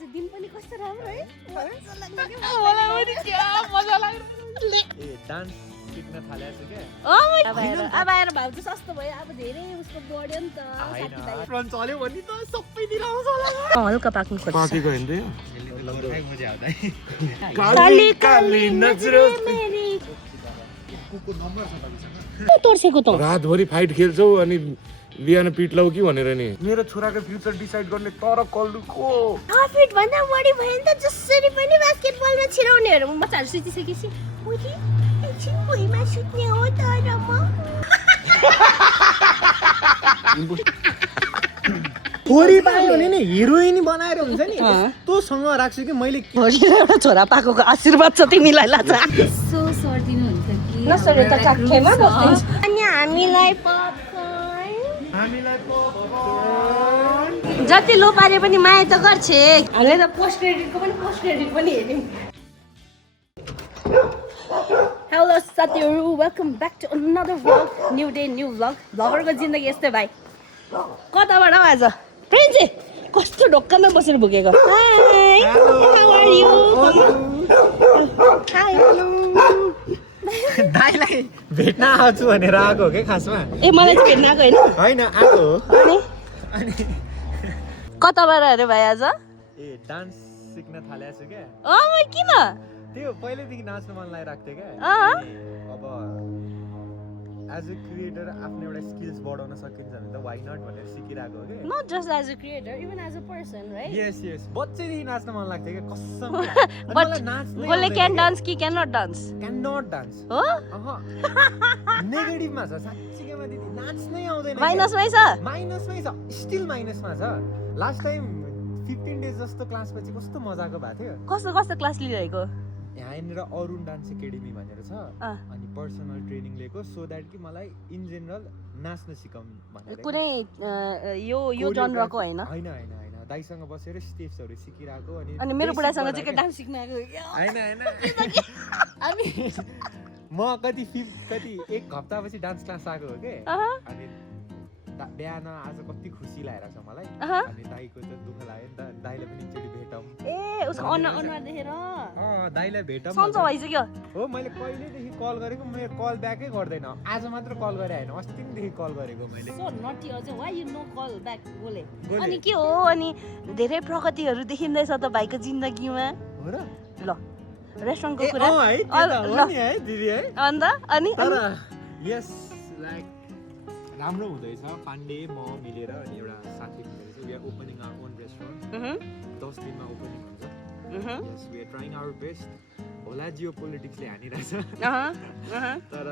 आज दिन पनि कस्तो राम्रो है मजा लाग्यो के मलाई पनि क्या मजा लाग्यो ए डान्स सिक्न थालेछ के अब आएर भाउजू सस्तो भयो अब धेरै उसको बढ्यो नि त साथीभाइ रन चल्यो भने त सबैतिर आउँछ होला हल्का पाक्नु खोज्छ पाकेको हैन रे मजा आउँदै काली काली नजरों मेरी कुकुर नम्बर छ तपाईसँग तोर्सेको त रातभरि फाइट खेल्छौ अनि बिहान पिट्लाउ कि भनेर नि मेरो छोराको फ्युचर डिसाइड गर्ने तर कल्लु को हाफिट भन्दा बढी भयो नि त जसरी पनि बास्केटबलमा छिराउनेहरु म चार सुतिसकेपछि ओली एकछिन भुइँमा सुत्ने हो तर म छोरी पायो भने नि हिरोइन बनाएर हुन्छ नि यस्तोसँग राख्छु कि मैले एउटा छोरा पाएको आशीर्वाद छ तिमीलाई लाजा सो सर्दिनु हुन्छ कि नसरे त काखेमा बस्दिन्छ अनि हामीलाई जति लो पारे पनि माया त गर्छ हामीले त पोस्ट क्रेडिट पनि हेर्यौँ हेलो साथीहरू welcome back to another vlog new day new vlog भ्लगरको जिन्दगी यस्तै भाइ कताबाट हौ आज प्रिन्सी कस्तो ढोक्कामा बसेर भुकेको hi how are you hi दाइलाई भेट्न आउँछु भनेर आएको हो के खासमा ए मलाई चाहिँ भेट्न आएको होइन हैन आएको हो अनि कताबाट अरे भाइ आज ए डान्स सिक्न थालेछ के किन त्यो पहिल्यैदेखि नाच्न मन लागिरहेको थियो क्या अब एज अ क्रिएटर आफ्नो एउटा स्किल्स बढाउन सकिन्छ भने त वाइ नट भनेर सिकिरहेको हो कि Not just as a creator, even as a person, right? यस यस बच्चैदेखि नाच्न मन लाग्थ्यो क्या कसम बट गोले क्यान डान्स कि can not dance can not dance हो नेगेटिभमा छ साँच्चीकैमा दिदी नाच्नै आउँदैन माइनसमै छ माइनसमै छ स्टिल माइनसमा छ लास्ट टाइम 15 डेज जस्तो क्लासपछि कस्तो मजाको भएको थियो कस्तो कस्तो क्लास लिइरहेको यहाँनिर अरुण डान्स एकाडेमी भनेर छ अनि पर्सनल ट्रेनिङ लिएको सो द्याट कि मलाई इन जेनरल नाच्न सिकाउनु भनेर कुनै यो जनरको होइन हैन हैन हैन दाइसँग बसेर स्टेप्सहरू सिकिरहेको अनि मेरो बुढासँग चाहिँ के डान्स सिक्न आएको हैन हैन अनि म कति एक हप्तापछि डान्स क्लास आएको हो के अनि बिहान आज कति खुसी लागेको छ मलाई अनि दाइको चाहिँ दुःख लाग्यो नि त दाइले पनि एकचोटि भेटौँ ए उसको अनुहार देखेर दाइलाई भेटौँ सन्चो भइसक्यो हो मैले कहिलेदेखि कल गरेको मेरो कल ब्याकै गर्दैन आज मात्र कल गरे हैन अस्तिदेखि कल गरेको मैले So naughty अझ why you no call back गोले अनि के हो अनि धेरै प्रगतिहरू देखिँदैछ त भाइको जिन्दगीमा हो र ल रेस्टुरेन्टको कुरा है त्यो त हो नि है दिदी है अन्त अनि तर यस लाइक राम्रो हुँदैछ पाण्डे म मिलेर अनि एउटा साथी मिलेर we are opening our own restaurant 10 दिनमा ओपनिङ हुन्छ yes we are trying our best होला जियो पोलिटिक्सले हानिरहेछ तर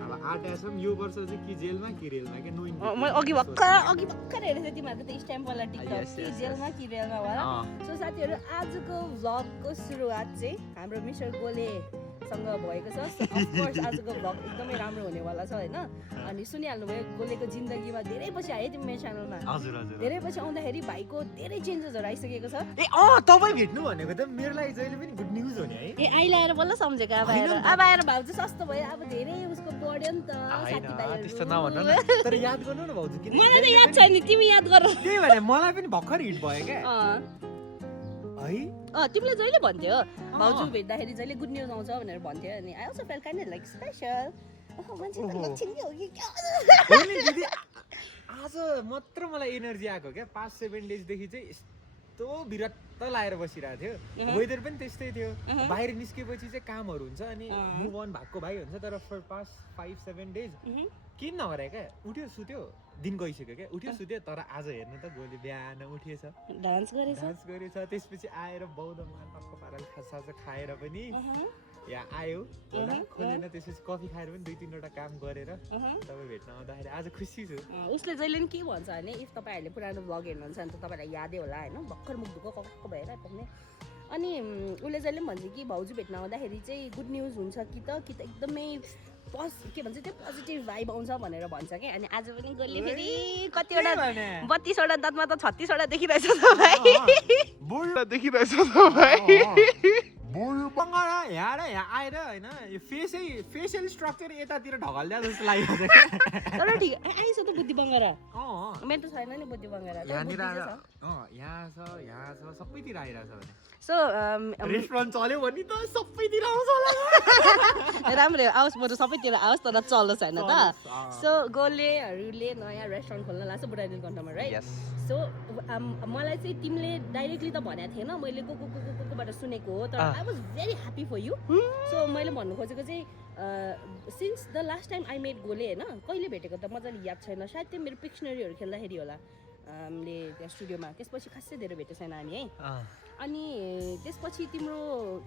अब आँटेछौँ यो वर्ष चाहिँ कि जेलमा कि रेलमा के नोइङ म अघि भर्खर हेरेको थिएँ तिमीहरूको त स्ट्याम्प वाला टिकटक कि जेलमा कि रेलमा होला सो साथीहरू आजको भ्लगको सुरुवात चाहिँ हाम्रो मिस्टर गोलेसँग भएको छ अफकोर्स आजको भ्लग एकदमै राम्रो हुनेवाला छ होइन अनि सुनिहाल्नु भयो गोलेको जिन्दगीमा धेरै पछि आयो तिमी मेरो च्यानलमा हजुर हजुर धेरै पछि आउँदाखेरि भाइको धेरै चेन्जेसहरू आइसकेको छ ए तपाईँ भेट्नु भनेको त मेरो लागि जहिले पनि गुड न्युज हो नि है ए अहिले आएर बल्ल सम्झेको अब आएर भाउजू सस्तो भयो अब धेरै उसको बढ्यो नि त साथीभाइहरू त्यस्तो नभन्नु न तर याद गर्नु न भाउजू किन मलाई त याद छैन तिमी याद गर त्यही भने मलाई पनि भर्खर हिट भयो क्या है तिमीले जहिले भन्थ्यो भाउजू भेट्दाखेरि जहिले गुड न्युज आउँछ भनेर भन्थ्यो अनि I also fail kind like special मान्छे त लक्षण के हो कि हो नि दिदी आज मात्र मलाई एनर्जी आएको क्या 5-7 डेजदेखि चाहिँ यस्तो विरक्त लागेर बसिरहेको थियो वेदर पनि त्यस्तै थियो बाहिर निस्केपछि चाहिँ कामहरू हुन्छ अनि मुभ अन भएको भाइ हुन्छ तर फर पास्ट 5-7 डेज किन नगरे क्या उठ्यो सुत्यो दिन गइसक्यो क्या उठ्यो सुत्यो तर आज हेर्नु त गोली बिहान उठिएछ डान्स गरेछ त्यसपछि आएर बौद्ध टक्क पाराले खाजा खाएर पनि यहाँ आयो होला खोलेन त्यसपछि कफी खाएर पनि 2-3वटा काम गरेर तपाईँ भेट्न आउँदाखेरि आज खुसी छु उसले जहिले पनि के भन्छ भने इफ तपाईँहरूले पुरानो भ्लग हेर्नुहुन्छ भने त तपाईँलाई यादै होला होइन भर्खर मुख धुको कक्क भएर पुग्ने अनि उसले जहिले पनि भन्छ कि भाउजू भेट्न आउँदाखेरि चाहिँ गुड न्युज हुन्छ कि त एकदमै के भन्छ त्यो पोजिटिभ भाइब आउँछ भनेर भन्छ कि अनि आज पनि गोले फेरि कतिवटा 32वटा दाँतमा त 36वटा देखिरहेछ त भाइ बुढा देखिरहेछ त भाइ बङ्गला यहाँ र यहाँ आएर होइन यो फेसियल स्ट्रक्चर यतातिर ढकाल्दा जस्तो लागिरहेको छ तर ठिक आइस त बुद्धि बङ्गरा अँ मेरो त छैन नि बुद्धि बङ्गरा यहाँनिर यहाँ छ सबैतिर आइरहेछ भने सो रेस्टुरेन्ट चल्यो भने त सबैतिर आउँछ होला राम्रो आओस् बरु सबैतिर आओस् तर चलोस् होइन त सो गोलेहरूले नयाँ रेस्टुरेन्ट खोल्न लाग्छ बुढानील कण्ठमा राइट सो मलाई चाहिँ तिमीले डाइरेक्टली त भनेको थिएन मैले कोबाट सुनेको हो तर I was very happy for you so मैले भन्नु खोजेको चाहिँ since the last time I met गोले होइन कहिले भेटेको त मजाले याद छैन सायद त्यो मेरो पिक्सनरीहरू खेल्दाखेरि होला हामीले त्यहाँ स्टुडियोमा त्यसपछि खासै धेरै भेटेको छैन हामी है अनि त्यसपछि तिम्रो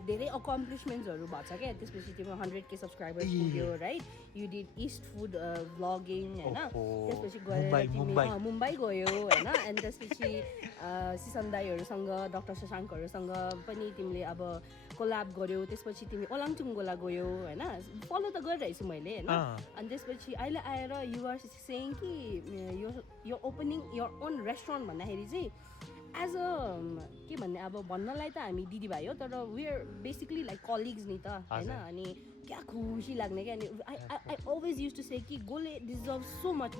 धेरै अकम्प्लिसमेन्ट्सहरू भएको छ क्या त्यसपछि तिम्रो 100K सब्सक्राइबर्स पुग्यो right you did east food vlogging होइन त्यसपछि गएर तिमी मुम्बई गयो होइन अनि त्यसपछि सिसन दाईहरूसँग डक्टर शशाङ्कहरूसँग पनि तिमीले अब कोलाब गऱ्यौ त्यसपछि तिमी ओलाङचुङगोला गयो होइन फलो त गरिरहेछु मैले होइन अनि त्यसपछि अहिले आएर युआर सेङ कि यो ओपनिङ योर ओन रेस्टुरेन्ट भन्दाखेरि चाहिँ एज अ के भन्ने अब भन्नलाई त हामी दिदीभाइ हो तर we are basically like colleagues नि त होइन अनि क्या खुसी लाग्ने क्या अनि I always use to say कि गोले डिजर्भ सो मच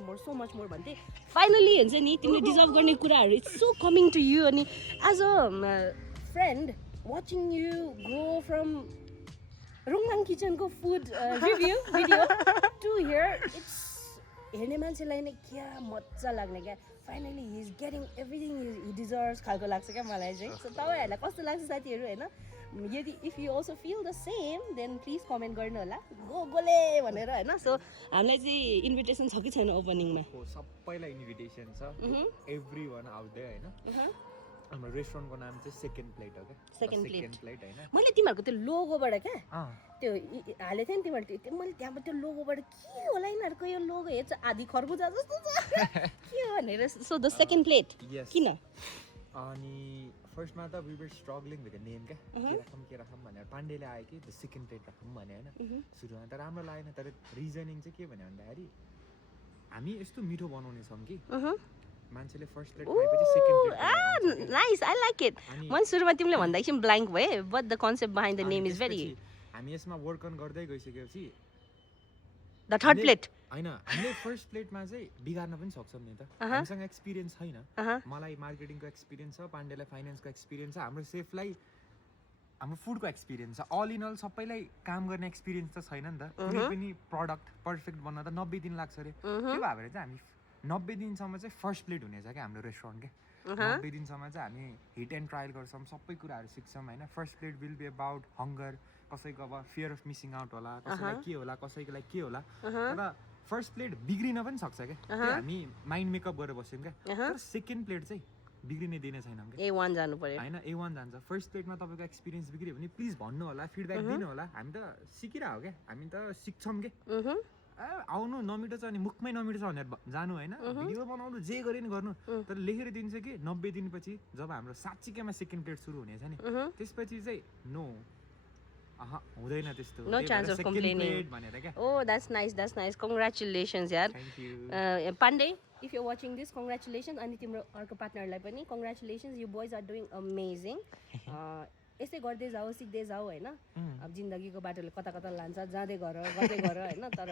मोर भन्थे फाइनली हुन्छ नि तिमीले डिजर्भ गर्ने कुराहरू it's so coming to you अनि as a friend watching you grow from रुङनाङ किचनको food review video to hear it's हेर्ने मान्छेलाई नै क्या मजा लाग्ने क्या finally he is getting everything he deserves खालको लाग्छ क्या मलाई चाहिँ सो तपाईँहरूलाई कस्तो लाग्छ साथीहरू होइन यदि if you also feel the same then please comment गर्नु होला गोले भनेर होइन सो हामीलाई चाहिँ इन्भिटेसन छ कि छैन ओपनिङमा सबैलाई इन्भिटेसन छ एभ्री वान आउट देयर होइन हाम्रो रेस्टुरेन्टको नाम चाहिँ सेकेन्ड प्लेट हो क्या सेकेन्ड प्लेट होइन मैले तिमीहरूको त्यो लोगोबाट क्या त्यो हालेको थिएँ नि तिमीहरू मैले त्यहाँबाट त्यो लोगोबाट के होला यिनीहरूको यो लोगो हेर्छ आधी खरबुजा जस्तो छ के भनेर सो द सेकेन्ड प्लेट किन अनि फर्स्टमा त we were struggling with the name क्या के राखौँ भनेर पाण्डेले आयो कि द सेकेन्ड प्लेट राखौँ भने होइन सुरुमा त राम्रो लागेन तर रिजनिङ चाहिँ के भन्यो भन्दाखेरि हामी यस्तो मिठो बनाउने छौँ कि मान्छेले फर्स्ट प्लेट खाएपछि second plate nice I like it मैले सुरुमा तिमीले भन्दाखेरि ब्ल्याङ्क भए but the concept behind the name is very हामी यसमा वर्क अन गर्दै गइसकेपछि द थर्ड प्लेट होइन हामीले फर्स्ट प्लेटमा चाहिँ बिगार्न पनि सक्छौँ नि त हामीसँग एक्सपिरियन्स छैन मलाई मार्केटिङको एक्सपिरियन्स छ पाण्डेलाई फाइनेन्सको एक्सपिरियन्स छ हाम्रो सेफलाई हाम्रो फुडको एक्सपिरियन्स छ अल इन अल सबैलाई काम गर्ने एक्सपिरियन्स त छैन नि त कुनै पनि प्रडक्ट पर्फेक्ट बन्न त 90 दिन लाग्छ अरे त्यो भएर चाहिँ हामी 90 दिनसम्म चाहिँ फर्स्ट प्लेट हुनेछ क्या हाम्रो रेस्टुरेन्ट क्या 90 दिनसम्म चाहिँ हामी हिट एन्ड ट्रायल गर्छौँ सबै कुराहरू सिक्छौँ होइन first plate will be about hunger कसैको अब फियर अफ मिसिङ आउट होला कसैलाई के होला कसैको लागि के होला तर फर्स्ट प्लेट बिग्रिन पनि सक्छ क्या हामी माइन्ड मेकअप गरेर बस्यौँ क्या तर सेकेन्ड प्लेट चाहिँ बिग्रिने दिने छैनौँ क्या A1 जानु पर्यो होइन A1 जान्छ फर्स्ट प्लेटमा तपाईँको एक्सपिरियन्स बिग्रियो भने प्लिज भन्नु होला फिडब्याक दिनु होला हामी त सिकिरहेको क्या हामी त सिक्छौँ क्या आउनु नमिठो छ अनि मुखमै नमिठो छ भनेर जानु होइन भिडियो बनाउनु जे गरे नि गर्नु तर लेखेर दिन्छ कि 90 दिनपछि जब हाम्रो साँच्चीकैमा सेकेन्ड प्लेट सुरु हुनेछ नि त्यसपछि चाहिँ नो हुँदैन त्यस्तो नो चान्स अफ कम्प्लेनिङ भनेर क्या ओ द्याट्स नाइस कङ्ग्रेचुलेसन्स यार Pandey if you watching this congratulations अनि तिम्रो अर्को पार्टनरलाई पनि congratulations you boys are doing amazing यस्तै गर्दै जाऊ सिक्दै जाऊ होइन अब जिन्दगीको बाटोले कता कता लान्छ जाँदै गर्दै गर होइन तर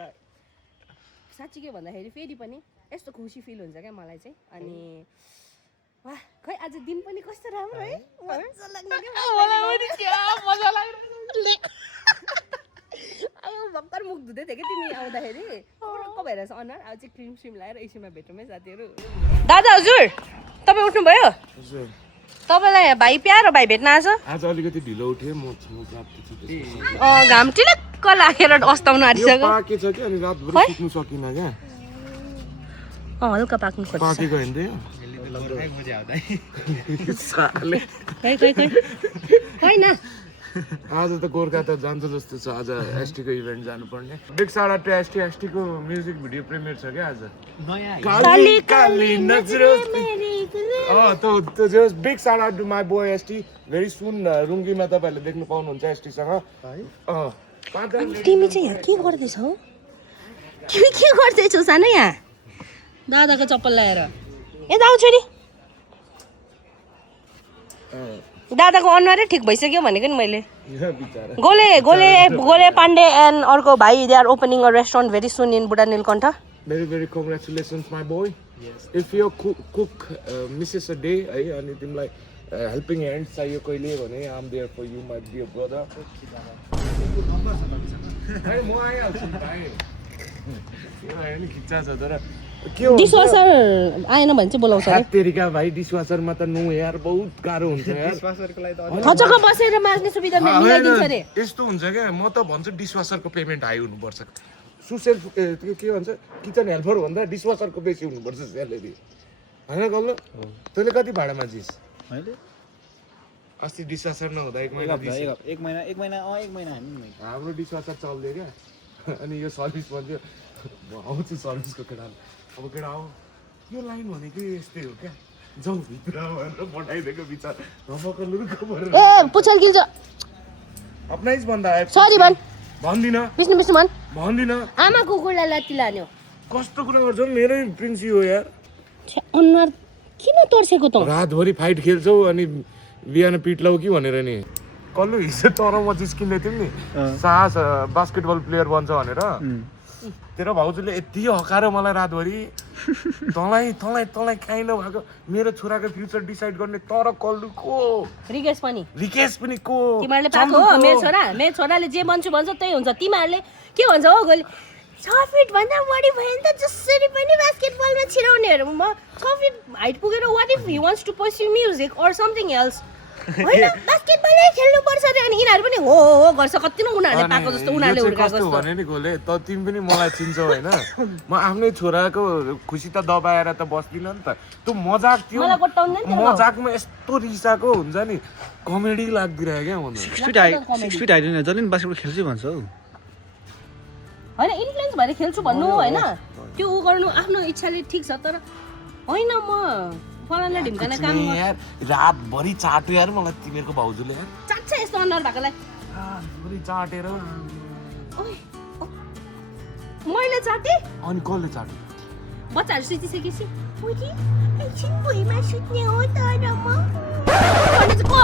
साँच्ची के भन्दाखेरि फेरि पनि यस्तो खुसी फिल हुन्छ क्या मलाई चाहिँ अनि वाह खै आज दिन पनि कस्तो राम्रो है मजा लाग्ने आयो भर्खर मुख धुँदै थियो कि तिमी आउँदाखेरि को भएर अनुहार अब चाहिँ क्रिम स्रिम लगाएर एकछिनमा भेटौँ है साथीहरू दादा हजुर तपाईँ उठ्नुभयो तपाईँलाई भाइ प्यारो भाइ भेट्न आज अलिकति ढिलो उठेँ म घाम टिलक्क लागेर अस्ताउन आँटिसक्यो पाके छ कि अनि रातभरि सुत्नु सकिनँ क्या हल्का पाक्नु खोज्छ पाकेको होइन होइन आज त गोर्खा त जान्छ जस्तो छ आज एसटीको इभेन्ट जानुपर्ने बिग सारा टु एसटीको म्युजिक भिडियो प्रिमियर छ क्या आज काली काली नजरों तो just big shout out to my boy ST very soon रुङ्गीमा तपाईँहरूले देख्नु पाउनुहुन्छ एसटीसँग तिमी चाहिँ यहाँ के गर्दैछौ तिमी के गर्दैछौ सानो यहाँ दादाको चप्पल लगाएर यता आऊ छोरी दादाको अनुहारै ठिक भइसक्यो भनेको नि मैले बिचारा गोले पाण्डे एन्ड अर्को भाइ they are opening a restaurant very soon in Budha Nilkantha very congratulations my boy. If your cook misses a day है अनि तिमीलाई हेल्पिङ ह्यान्ड चाहियो कहिले भने I am there for you my dear brother. है म आइहाल्छु भाइ यो हैन खिच्चा छ तर के हो डिसवासर आएन भने चाहिँ बोलाउँछ है तेरिका भाइ डिसवासरमा त नो यार बहुत गाह्रो हुन्छ यार डिसवासरको लागि त थचक्क बसेर माझ्ने सुविधा मिलाइदिन्छ रे यस्तो हुन्छ क्या म त भन्छु डिसवासरको पेमेन्ट हाई हुनुपर्छ सुसेल के भन्छ किचन हेल्पर भन्दा डिसवासरको बेसी हुनुपर्छ स्यालेरी होइन गल्लो तैँले कति भाडा माझिस् मैले अस्ति डिसवासर नहुँदा एक महिना एक महिना हाम्रो डिसवासर चल्दै क्या अनि यो सर्भिस भन्थ्यो म आउँछु सर्भिसको केटाले अब केटा हो यो लाइन भनेको यस्तै हो क्या जाउँ भित्र भनेर पठाइदिएको विचार नपकलुरुको भएर ए पुछल गिल्छ अपनाइज भन्दा सरी भन्दिन विष्णु भन्दिन आमा कुकुरलाई लात्ती लान्यो कस्तो कुरा गर्छौ मेरै प्रिन्सी हो यार अनुहार किन तर्सेको त रातभरि फाइट खेल्छौ अनि बिहान पिट्लाउ कि भनेर नि कल्लु हिजो तर म जिस्किँदै थियौँ नि साहस बास्केटबल प्लेयर बन्छ भनेर तेरो भाउजूले यति हकारो मलाई रातभरि तँलाई काहीँ नभएको मेरो छोराको फ्युचर डिसाइड गर्ने तर कल्लुको रिकेश पनि को तिमीहरूले पाएको हो मेरो छोराले जे भन्छु भन्छ त्यही हुन्छ तिमीहरूले के भन्छ हो गोली 6 फिट भन्दा बढी भयो नि त जसरी पनि बास्केटबलमा छिराउनेहरू म 6 फिट हाइट पुगेर what if he wants to pursue music or something else होइन बास्केटबलै खेल्नु पर्छ रे अनि यिनीहरू पनि हो गर्छ कति न उनीहरूले पाएको जस्तो उनीहरूले हुर्काएको जस्तो भने नि गोले त तिमी पनि मलाई चिन्छौ हैन म आफ्नै छोराको खुसी त दबाएर त बस्दिन नि त त्यो मजाक थियो मलाई कोट्टाउँदैन नि मजाकमा यस्तो रिसाको हुन्छ नि कमेडी लाग्दिरहेको क्या भन्नु 6 फिट हाइट हुने जसले बास्केटबल खेल्छु भन्छ हौ होइन इन्फ्लुएन्स भएर खेल्छु भन्नु होइन त्यो उ गर्नु आफ्नो इच्छाले ठिक छ तर होइन म फलाना ढिम्काना काम यार रातभरि चाट्यो यार मलाई तिमीहरूको भाउजूले यार चाट्छ यस्तो अनुहार भएकोलाई रातभरि चाटेर ओइ मैले चाटेँ अनि कसले चाट्यो बच्चाहरू सुतिसकेपछि बुढी एकछिन भुइँमा सुत्ने हो तर म भने चाहिँ को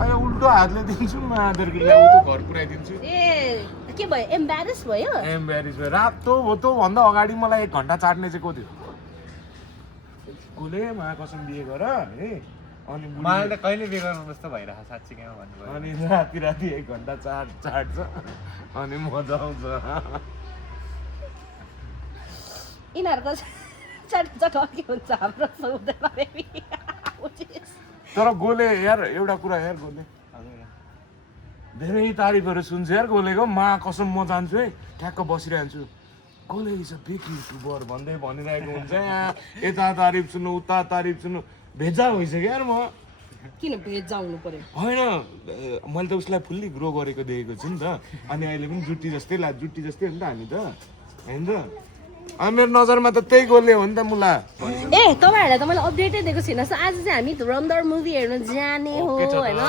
अहिले उल्टो हातले दिन्छु म आदरको ल्याउँछु घर पुऱ्याइदिन्छु ए के भयो एम्बारेस भयो एम्ब्यारेस भयो रातो भोतो भन्दा अगाडि मलाई 1 घन्टा चाट्ने चाहिँ को थियो गोले मा कसम बिहे गर है अनि मलाई त कहिले बिहे गर्नु जस्तो भइरहेको साँच्चै के भन्नुभयो अनि राति 1 घन्टा चाट्छ अनि मजा आउँछ यिनीहरूको चट के हुन्छ हाम्रो हुँदैन बेबी तर गोले यार एउटा कुरा यार गोले धेरै तारिफहरू सुन्छु यार गोलेको मा कसम म जान्छु है ठ्याक्क बसिरहन्छु गोले इज अ बिग युट्युबर भन्दै भनिरहेको हुन्छ यता तारिफ सुन्नु उता तारिफ सुन्नु भेजा भइसक्यो यार म किन भेज जाउनु पर्यो होइन मैले त उसलाई फुल्ली ग्रो गरेको देखेको छु नि त अनि अहिले पनि जुटी जस्तै हो नि त हामी त होइन त अनि मेरो नजरमा त त्यही गोले हो नि त मुला ए तपाईँहरूलाई त मैले अपडेटै दिएको छुइनँ आज चाहिँ हामी धुरन्धर मुभी हेर्न जाने हो होइन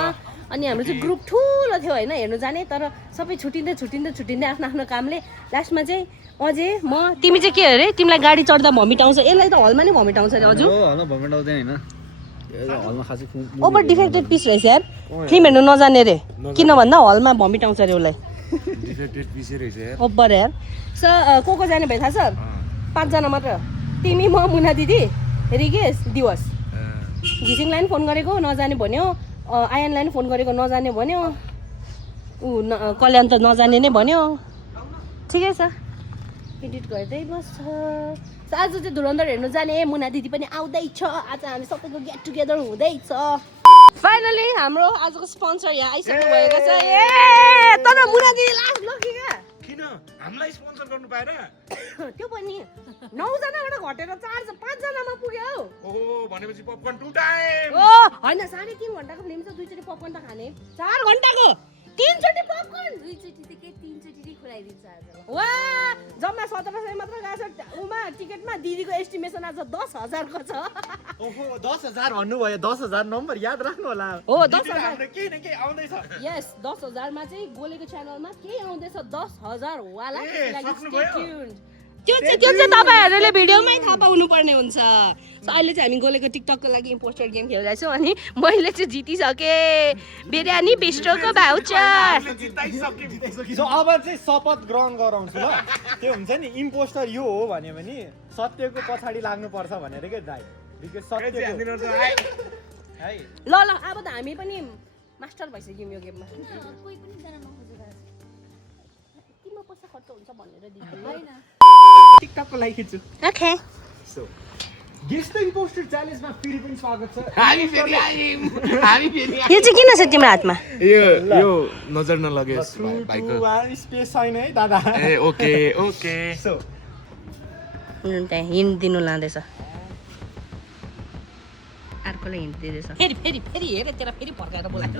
अनि हाम्रो चाहिँ ग्रुप ठुलो थियो होइन हेर्नु जाने तर सबै छुट्टिँदै आफ्नो कामले लास्टमा चाहिँ अझै म तिमी चाहिँ के अरे तिमीलाई गाडी चढ्दा भमिट आउँछ यसलाई त हलमा नै भमिट आउँछ अरे हजुर हलमा भमिट आउँदैन हैन हलमा खासै ओभर डिफेक्टेड पिस रहेछ यार फिल्म हेर्नु नजाने रे किन भन्दा हलमा भमिट आउँछ अरे उसलाई डिफेक्टेड पिस रहेछ यार ओभर यार को जाने भयो थाहा छ 5 जना मात्र तिमी म मुना दिदी रिकेश दिवस घिसिङलाई पनि फोन गरेको नजाने भन्यो आयनलाई पनि फोन गरेको नजाने भन्यो कल्याण त नजाने नै भन्यो ठिकै छ एडिट गर्दै बस्छ आज चाहिँ धुरन्धर हेर्नु जाने मुना दिदी पनि आउँदैछ आज हामी सबैको गेट टुगेदर हुँदैछ फाइनली हाम्रो आजको स्पोन्सर यहाँ आइसक्नु भएको छ ए तर मुना दिदी लास्ट लकी क्या किन हामीलाई स्पोन्सर गर्नु पाएर त्यो पनि 9 जनाबाट घटेर 5 जनामा पुग्यो हौ ओहो भनेपछि पपकर्न 2 टाइम ओ हैन 3.5 घण्टाको फिल्म छ 2 चोटी पपकर्न त खाने 4 घण्टाको 3 चोटी पपकर्न 2 चोटी त के 3 चोटी खुलाइदिन्छ आज वा जम्मा 1700 मात्र गएको छ उमा टिकटमा दिदीको एस्टिमेसन आज 10,000 को छ ओहो 10,000 भन्नु भयो 10,000 नम्बर याद राख्नु होला हो 10,000 केही न केही आउँदैछ यस 10,000 मा चाहिँ गोलेको च्यानलमा के आउँदैछ 10,000 वाला त्यसको लागि स्टे ट्युन्ड त्यो चाहिँ तपाईँहरूले भिडियोमै थाहा पाउनुपर्ने हुन्छ। अहिले चाहिँ हामी गोलेको टिकटकको लागि इम्पोस्टर गेम खेलिरहेछौँ अनि मैले चाहिँ जितिसकेँ बिरयानी बिस्ट्रोको भाउचर। सो अब चाहिँ शपथ ग्रहण गराउँछु ल। त्यो हुन्छ नि इम्पोस्टर यो हो भन्यो भने सत्यको पछाडि लाग्नुपर्छ भनेर के दाइ, बिकज सत्य है। ल अब त हामी पनि मास्टर भइसक्यौँ यो गेममा। तिम्रो पैसा खर्च हुन्छ भनेर दिदी टिकटकको लागि खिच्छु। Okay so guess the imposter च्यालेन्जमा फेरि पनि स्वागत छ। यो चाहिँ किन छ तिम्रो हातमा? यो नजर नलागोस् भाइको। स्पेस छैन है दादा। ए ओके ओके। सो त्यहाँ हिन्ट दिनु लाँदैछ, अर्कोले हिन्ट दिँदैछ। फेरि फेरि फेरि हेर तेरा फेरि फर्काएर बोलाएको।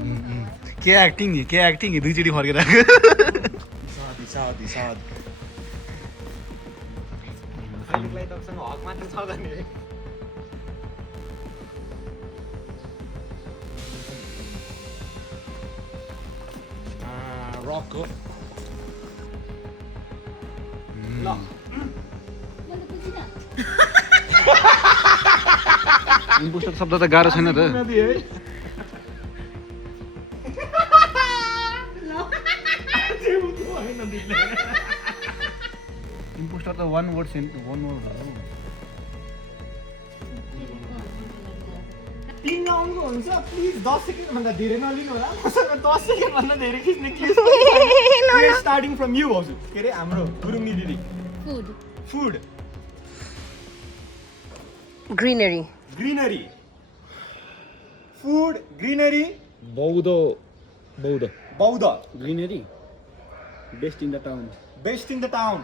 के एक्टिङ नि, के एक्टिङ नि, दुईचोटि फर्केर अहिलेलाई तपाईँसँग हक मात्र छ भने रक हो। ल इम्पोस्टर शब्द त गाह्रो छैन त। इम्पोस्टर त वान वर्ड हो। टिम राउन्डको हुन्छ, प्लिज 10 सेकेन्डभन्दा धेरै नलिनु होला। मसँग 10 सेकेन्डभन्दा धेरै खिच्ने प्लिज। स्टार्टिङ फ्रम यु भाउजू, के अरे हाम्रो गुरुङनी दिदी। Food greenery greenery food greenery बौद्ध बौद्ध greenery best in the town. Best in the town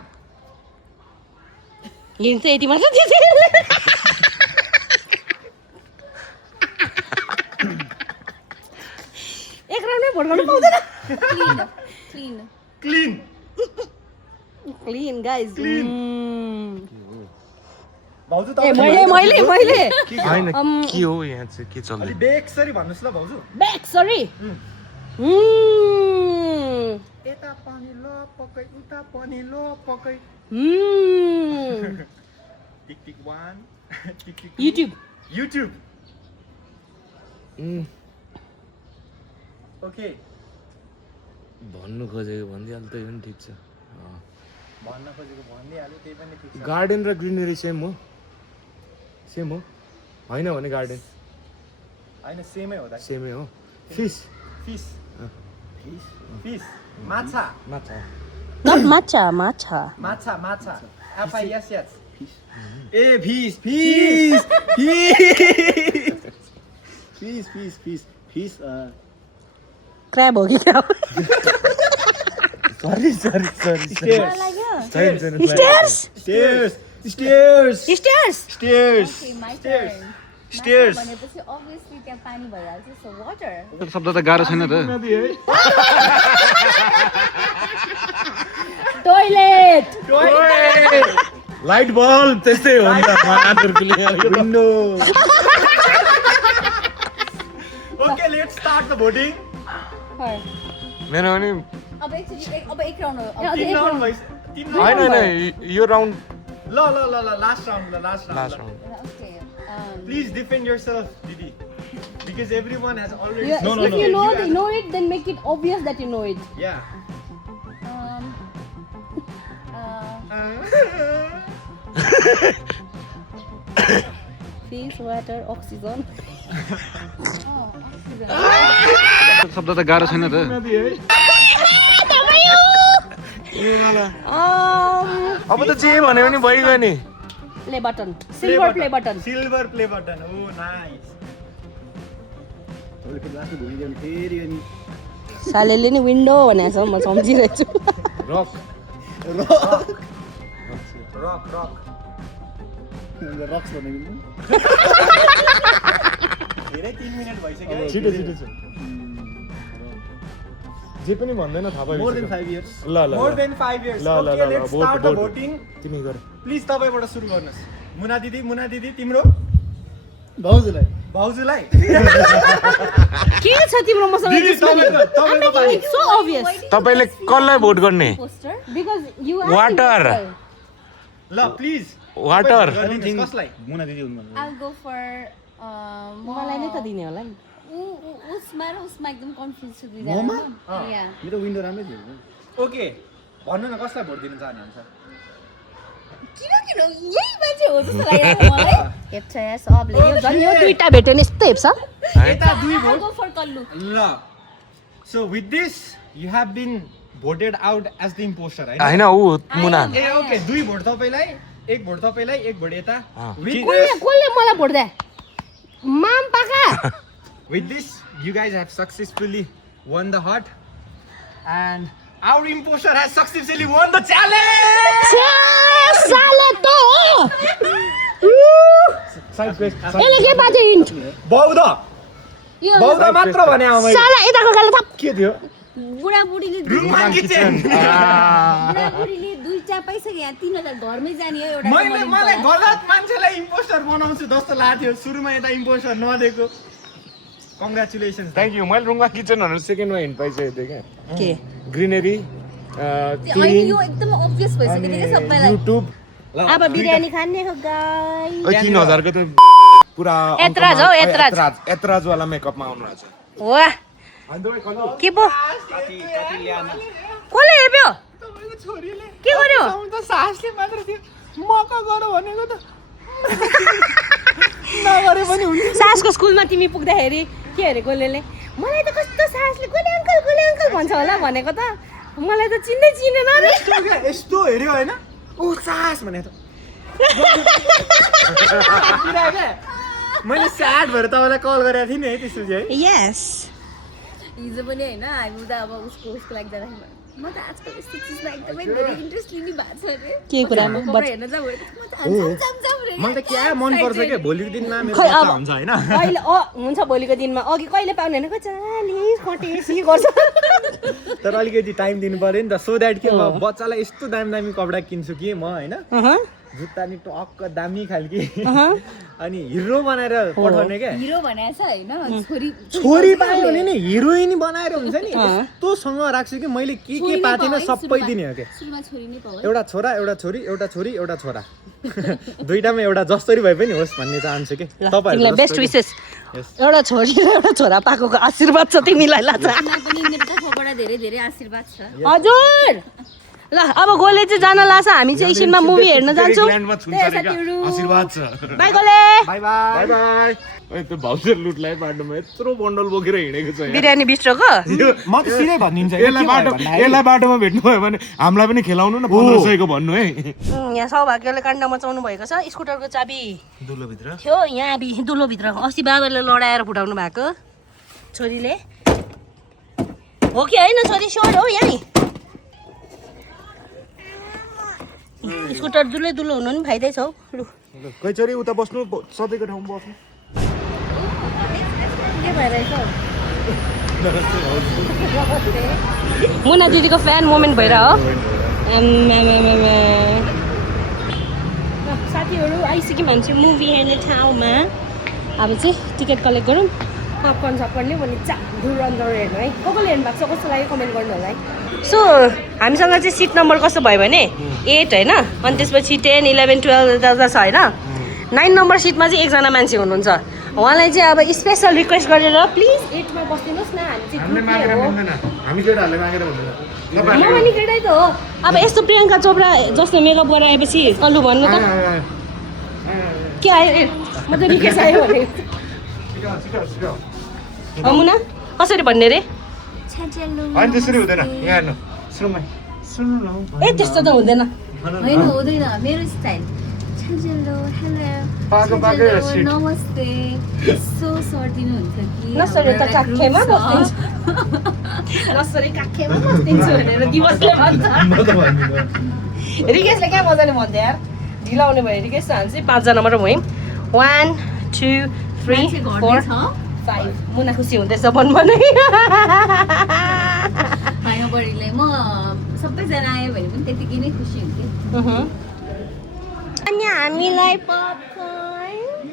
hint चाहिँ यति मात्र दिन्छ। एक राउन्डमै भोट गर्नु पाउँदैन। Clean clean guys. भाउजू ए तपाईँ मैले होइन के हो यहाँ चाहिँ के अलि चल्दै? बेक्सरी भन्नुहोस् ल भाउजू। ब्याक सरी यता पनि ल पकै उता पनि ल पकै। टिक टिक 1 टिक टिक 2 युट्युब ओके। भन्नु खोजेको भनिदिइहाल्नु त्यही पनि ठिक छ। भन्न खोजेको भनिदिइहाल्यो, त्यही पनि ठिक छ। गार्डन र ग्रिनरी सेम हो होइन भने गार्डन होइन सेमै हो दा। सेमै हो। फिस फिस फिस माछा माछा माछा माछा माछा माछा FIS fish a fish fish fish fish fish fish crab हो कि क्या हो? Sorry stairs stairs stairs stairs stairs stairs Okay, my turn. Stairs. भनेपछि obviously त्यहाँ पानी भइहाल्छ, so water. शब्द त गाह्रो छैन त। टोइलेट लाइट बल्ब त्यस्तै हो नि त। Window okay let's start the voting. मेरो पनि अब एक राउन्ड हो। तीन राउन्ड भइस तीन होइन राउन्ड होइन यो राउन्ड ल ल ल ल last round last round. Okay. Please defend yourself दिदी because everyone has already Yeah, no, if you know it, then make it obvious that you know it. yeah Fish, water, oxygen. शब्द त गाह्रो छैन त। अब त जे भन्यो भने भइगयो नि। Play button. Silver play button. silver play button oh nice फेरि लास्टमा भुलिगयो भने फेरि अनि सालेले नि विन्डो भनेको छ, म सम्झिरहेछु। रक rock rock रक्स भनेको धेरै 3 मिनेट भइसक्यो है। छिटो छिटो छ जे पनि भन्दैन थाहा पाइन्छ। More than 5 years. ल ल more than 5 years ल ल okay ल let's start the voting तिमी गर। प्लिज तपाईबाट सुरु गर्नुस्। मुना दिदी तिम्रो भाउजूलाई भाउजूलाई के छ तिम्रो मसँग दिदी दुश्मनी? तपाईको बारे It's so obvious तपाईले कसलाई भोट गर्ने? Poster. because you are Water. imposter. ल प्लिज वाटर कसलाई मुना दिदी हुनु भन्नु I'll go for मलाई नै त दिने होला नि उसमा र उसमा एकदम कन्फ्युज छु ममा? या मेरो विन्डो राम्रै थियो ओके भन्नु न कसलाई भोट दिन चाहनुहुन्छ किन यही मान्छे हो जस्तो लागिरहेको मलाई हेप्छ या सबले यो झन् यो दुईटा भेट्यो भने यस्तो हेप्छ यता दुई I'll vote go for Kallu ल so with this you have been voted out as the impostor हैन होइन ऊ मुना ए ओके दुई भोट तपाईलाई एक भोट तपाईलाई एक भोट यता कसले मलाई भोट दे माम पाका with this you guys have successfully won the heart and our imposter has successfully won the challenge साले त हो यसले के पाछ हिन्ट बौद्ध मात्र भने मैले साला यताको गाले थप के थियो बुढाबुढीले रुममा किचन बुढाबुढीले दुई चापाइसक्यो यहाँ 3000 घरमै जाने हो एउटा मैले मलाई गलत मान्छेलाई इम्पोस्टर बनाउँछु जस्तो लाग्थ्यो सुरुमा यता इम्पोस्टर नदेको कङ्ग्रेचुलेसन्स थ्याङ्क यू मैले रुङमा किचन भनेर सेकेन्डमा हिन्ट पाइसकेको थिएँ क्या के ग्रिनेरी अहिले यो एकदम अब्भियस भइसक्यो के सबैलाई युट्युब अब बिरयानी खाने हो गाइस 3000 को त पुरा एतराज हो, एतराज। एतराजवाला मेकअपमा आउनु रहेछ वाह के पो कसले हेप्यो के गर्यो त सासले मात्र थियो मका गर भनेको त नगरे पनि हुन्छ सासको स्कुलमा तिमी पुग्दाखेरि के अरे गोलेले मलाई त कस्तो सासले गोले अङ्कल भन्छ होला भनेको त मलाई त चिन्दै चिनेन रे यस्तो हेर्यो होइन ओ सास भने त मैले स्याड भएर तपाईँलाई कल गरेको थिएँ नि है त्यसपछि है यस हिजो पनि होइन हामी त अब उसको लागि जाँदाखेरि म त आजकल यस्तो चिजमा एकदमै धेरै इन्ट्रेस्ट लिने भएको छ रे के कुरामा कपडा हेर्न जाऊ म त जाम रे मलाई त क्या मन पर्छ क्या भोलिको दिनमा मेरो खै बच्चा अब हुन्छ होइन कहिले हुन्छ भोलिको दिनमा अघि कहिले पाउने होइन चालिस कटेसी गर्छ तर अलिकति टाइम दिनु पर्यो नि त सो द्याट कि म बच्चालाई यस्तो दामी दामी कपडा किन्छु कि म होइन जुत्ता नि टक्क दामी खालके अनि हिरो बनाएर पठाउने क्या हिरो भनेको छ होइन छोरी पायो भने नि हिरोइन बनाएर हुन्छ नि यस्तोसँग राख्छु कि मैले के पाएको थिएन सबै दिने हो क्या सुरुमा छोरी नै पाऊ एउटा छोरा एउटा छोरी एउटा छोरी एउटा छोरा दुईटामा एउटा जसरी भए पनि होस् भन्ने चाहन्छु कि तिमीलाई बेस्ट तपाईँहरू विशेष एउटा छोरी र एउटा छोरा पाएको आशीर्वाद छ तिमीलाई लाजा पनि मेरो तर्फबाट धेरै धेरै आशीर्वाद छ हजुर ल अब गोले चाहिँ जान लाग्छ हामी चाहिँ एकछिनमा मुभी हेर्न जान्छौँ आशीर्वाद छ bye Gole bye bye bye bye ओए त्यो भाउजर लुटलाई बाटोमा यत्रो बन्डल बोकेर हिँडेको छ यहाँ। बिरयानी बिस्ट्रोको म त सिधै भनिदिन्छ यसलाई बाटोमा भेट्नु भयो भने हामीलाई पनि खेलाउनु न 1500 को भन्नु है यहाँ सौभाग्यले काण्ड मचाउनु भएको छ स्कुटरको चाबी दुलोभित्र थियो यहाँ दुलोभित्र अस्ति बाबाले लडाएर फुटाउनु भएको छोरीले हो कि होइन छोरी स्योर हो यहीँ स्कुटर दुलो दुलो हुनु नि फाइदै छ हौ लु खै छोरी उता बस्नु सधैँको ठाउँमा बस्नु के भइरहेछ मुना दिदीको फ्यान मोमेन्ट भएर हो साथीहरू आइसक्यौँ हामी चाहिँ मुभी हेर्ने ठाउँमा अब चाहिँ टिकट कलेक्ट गरौँ पपकर्न सपकर्न नि भने धुरन्धर हेर्नु है कसले हेर्नु भएको छ कस्तो लाग्यो कमेन्ट गर्नु होला है सो हामीसँग चाहिँ सिट नम्बर कस्तो भयो भने 8 होइन अनि त्यसपछि 10, 11, 12 दादा छ होइन 9 नम्बर सिटमा चाहिँ एकजना मान्छे हुनुहुन्छ उहाँलाई चाहिँ अब स्पेसल रिक्वेस्ट गरेर प्लिज 8 मा बस्दिनुहोस् न हामी चाहिँ हामीले मागेर भन्दैन हामी केटाहरूले मागेर भन्दैन म पनि केटै त हो अब यस्तो प्रियङ्का चोपडा जस्तो मेकअप गरेर आएपछि कल्लु भन्नु त के आयो म त रिक्वेस्ट आयो भने मुना कसरी भन्ने रे होइन त्यसरी हुँदैन यहाँ हेर्नु सुरुमा सुन्नु न ए त्यस्तो त हुँदैन होइन हुँदैन मेरो स्टाइल हेलो पाको पाकै सिट नमस्ते यसो सर्दिनु हुन्छ कि नसरी त काखेमा बस्दिन्छ नसरी काखेमा बस्दिन्छु भनेर दिवसले भन्छ रिकेशले क्या मजाले भन्थ्यो यार ढिलो आउने भयो रिकेश हामी चाहिँ 5 जना मात्र भयौँ 1 2 3 4 5 मुना खुसी हुँदैछ भनभनै होइन बढीलाई म सबैजना आयो भने पनि त्यतिकै नै खुसी हुन्थ्यो अनि हामीलाई पपकर्न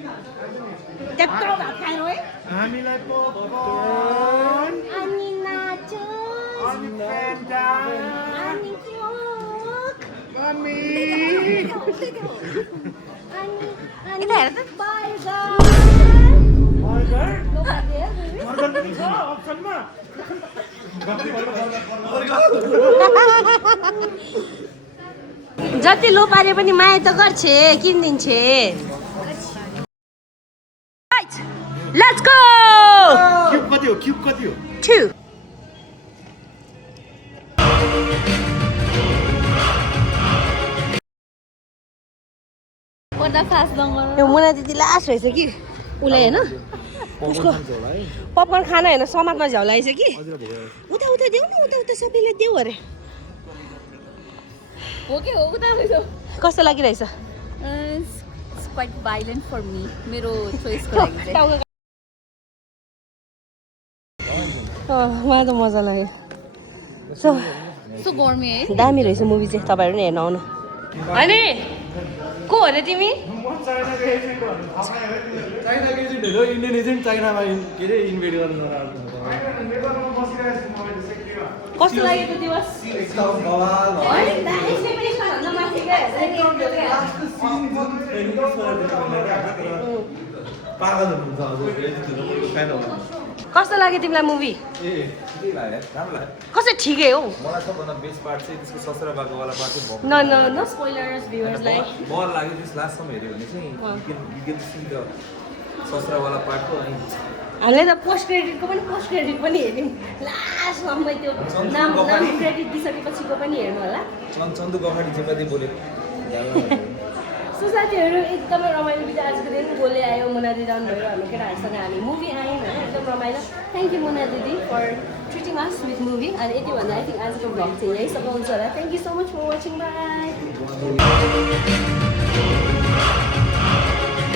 त्यत्रो भात खाएर है हामीलाई पपकर्न अनि नाचोस अनि फ्यान्टा अनि कोक मम्मी यता हेर त जति लो पारे पनि माया त गर्छे किनिदिन्छे लेट्स गो क्युब कति हो 2 पर्दा फास्ट नगर यो मुना दिदी लास्ट रहेछ कि उसलाई होइन उसको पपकर्न खाना होइन समातमा झ्याउलाएछ कि उता उता देऊ न उता सबैले देऊ अरे हो कि हो उता कस्तो लागिरहेछ it's quite violent for me मेरो चोइसको लागि चाहिँ मलाई त मजा लाग्यो सो गर्मी है दामी रहेछ मुभी चाहिँ तपाईँहरू नि हेर्न आउनु होइन को हो अरे तिमी चाइनाको एजेन्टहरू हो इन्डियन एजेन्ट चाइनामा के अरे इन्भेट गर्नु कस्तो लाग्यो त्यो दिवस पागल हुनुहुन्छ हजुर एजेन्टहरू फ्यान हो कस्तो लाग्यो तिमीलाई मुभी कस्तो ठिकै हो मलाई सबभन्दा बेस्ट पार्ट चाहिँ त्यसको ससुरा बाको वाला पार्ट चाहिँ न न न स्पोइलर्स भ्युअर्सलाई बर लाग्यो त्यस लास्टसम्म हेऱ्यो भने चाहिँ ससुरा वाला पार्टको अनि हामीले त पोस्ट क्रेडिट पनि हेऱ्यौँ लास्टसम्म त्यो नाम क्रेडिट दिइसकेपछिको पनि हेर्नु होला चन्दु गफाडी चाहिँ कति बोल्यो सो साथीहरू एकदमै रमाइलो बित्यो आजको दिन बोले आयो मुना दिदी आउनुभयो हाम्रो केटाहरूसँग हामी मुभी आयौँ होइन एकदम रमाइलो थ्याङ्क यू मुना दिदी for treating us with movie अनि यति भन्दा आई थिङ्क आजको भ्लग चाहिँ यही सघाउँछ होला thank you so much for watching by